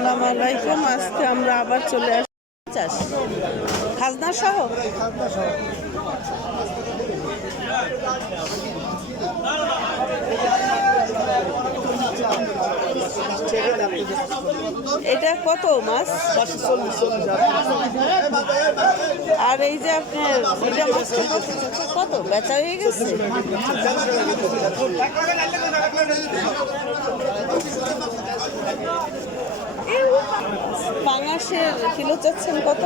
আসসালামু আলাইকুম। আজকে আমরা আবার চলে আসছি চাষ খাজনা সহ। এটা কত মাছ? আর এই যে আপনার এটা মাছটা কত বেচা হয়ে গেছে? পাঙাশের কিলো চাচ্ছেন কত?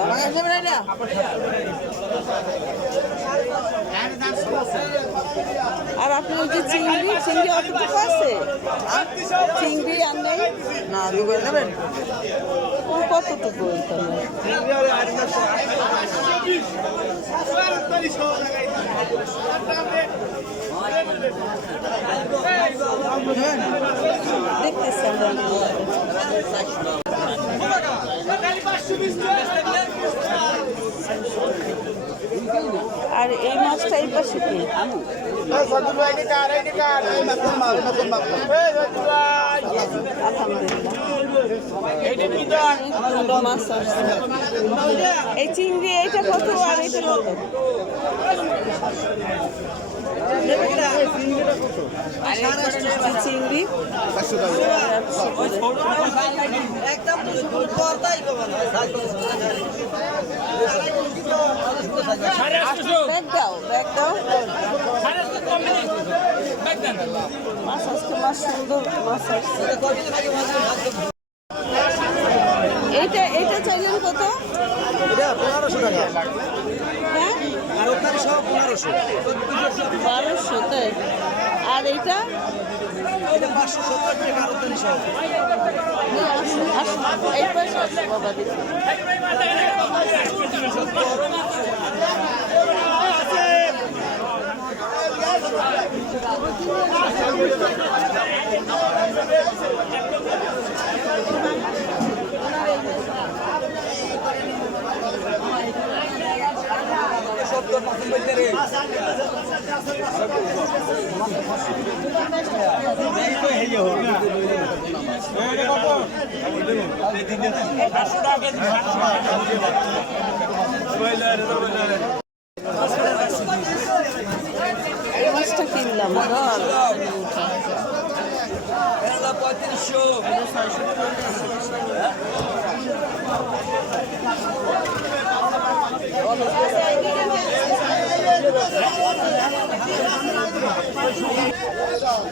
আর আপনার যে চিংড়ি অতটুকু আছে? চিংড়ি আর নেই না, নেবেন কতটুকু? দেখতেছি আর এই মাছটা এই পাশে কি? আলহামদুলিল্লাহ মাছ আসছে। এই চিংড়ি এইটা কত আর এইটা কত? চিংড়ি ব্যাগ দাও মাছ আসছে, মাছ সুন্দর মাছ আসছে। এইটা চাইলেন কত? 1500 টাকা। হ্যাঁ 1200 তাই। আর এইটা 570 টাকা। এই পাশে আসছে বাবা দেখি। মাছটা কিনলাম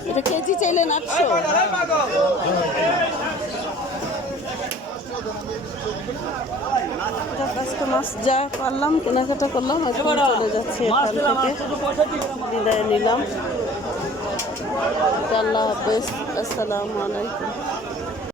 এটা কেজি চাইলেন 800। আজকে মাছ যা পারলাম কেনাকাটা করলাম, এখন চলে যাচ্ছি এখান থেকে, বিদায় নিলাম। আল্লাহ হাফেজ, আসসালামু আলাইকুম।